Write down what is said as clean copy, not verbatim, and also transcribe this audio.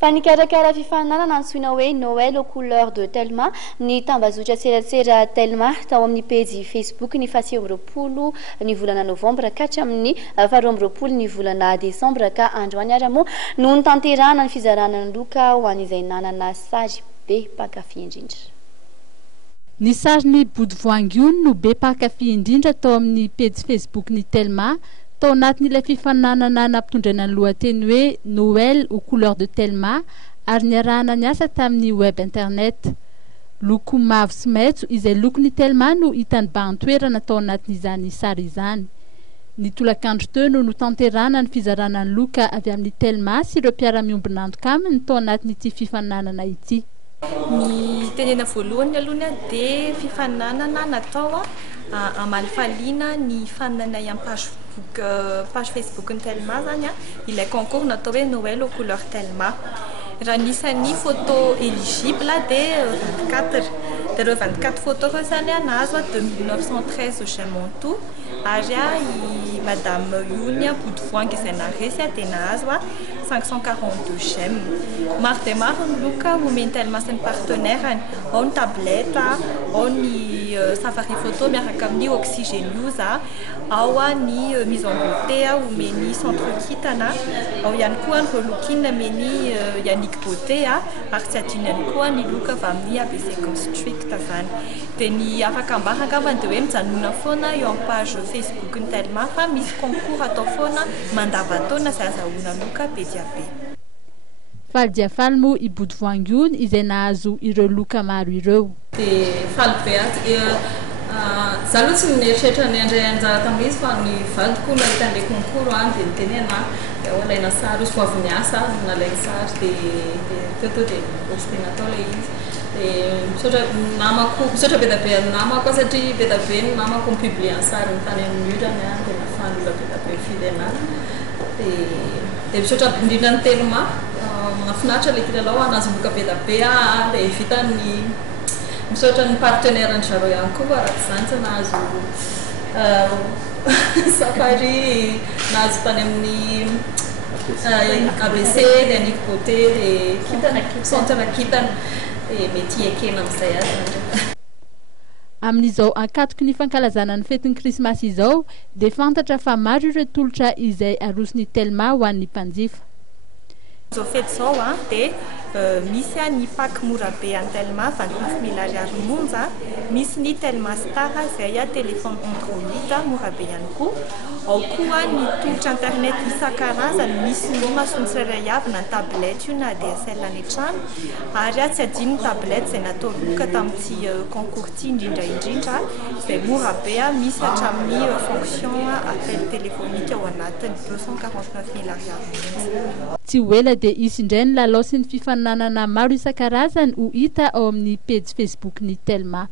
Fanikarakara fifaninanana antsoina hoe Noël aux couleurs de Telma ny tambazotra serasera Telma tao amin'ny page Facebook ny faha-20 ny volana novambra ka hatramin'ny 12 ny volana desambra ka androany ara moa no nitanterahana ny fizarana ny loka ho an'izay nanana sary be mpakafy indrindra. Ny sarin'ny Body Voangiony no be mpakafy indrindra tao amin'ny page Facebook ny Telma tao anatin'ilay fifaninanana nampitondraina ny lohateny hoe Noël aux couleurs de Telma ary niarahana niasa tamin'ny web internet. Loko mavo sy maitso izay lokon'ny Telma no hitany bahan-toerana tao anatin'izany sary izany. Ny tolakandro teo no notanterahana ny fizarana ny loka avy amin'ny Telma sy ireo mpiara-miombon'antoka aminy tao anatin'ity fifaninanana ity. Ny tenena voalohany aloha dia fifaninanana natao amalifaliana ny faninanay amin'ny page Facebook ny Telma zany ilay concours natao hoe Noël aux couleurs Telma. Raha nisan'ny photo éligible dia 24 dia 24 photo ireo zany nahazo de 1913 Chemonto ary i Madame Younia Body Voangy izay naresy dia nahazo 542 j'aime. Maro dia maro ny loka omeny Telma sy ny partenaire ao ny tablette ao ny safari photo miaraka amin'ny Oxygène News ao ny mise en beauté omeny centre kitana ao ihany koa ny relokina omeny Yannick Beauté ary tsy adino ihany koa ny loka avy amin'ny ABC Construct zany. Dia ny afaka ambaraka avany dia hoe mijanona foana eo amin'ny page Facebook ny Telma fa misy concours atao foana mandavataona izay azahoana loka be dia be. Faly dia faly moa i Body Voangiony izay nahazo ireo loka maro ireo. Dia faly be za aloha tsy mieritreritra ny andray anjara tamin'izy fa ny vadiko nahita an'ilay concours dia nitenena dia alaina sary izy vao avy niasa nalainy sary dia teo dia posté natao ilay izy. Dia misaotra be dia be amin'ny namako satria be dia be ny namako mipublie ny sary ny tany amin'ny murany dia nafahany olona be dia be mifidy anazy. Dia misaotra indrindra ny Telma mahafinaritra ilay kilalao anazy loka be dia be dia vitany misaotra ny partenaire ny zareo ihany koa raha izany tsy nahazo safari nahazo tany amin'ny ABC dia Yannick Beauté dia kitana centre kitana dia mety ekena amin'izay azy. Amin'izao ankatoky ny fankalazana ny fetin'ny krismasy izao dia fantatra fa maro ireo tolotra izay arosony Telma ho an'ny mpanjifa. Izao fety izao dia misy ny pack mora be an'ny Telma 29 000 ariary monja, misy ny Telma Star izay téléphone Android mora be ihany koa. Ao koa ny tolotra internet isan-karazany, misy ny mahasoa tsirairay avy na tablette io na DSL any an-trano ary tsy adino ny tablette izay natao loka tamin'ity concours ity indrindra izay mora be misy hatramin'ny fonction appel téléphonique ao anatiny 249 000 ariary. Tsy ho ela dia isy indray ny lalao sy ny fifaninanana maro isan-karazany ho hita ao amin'ny page Facebook ny Telma.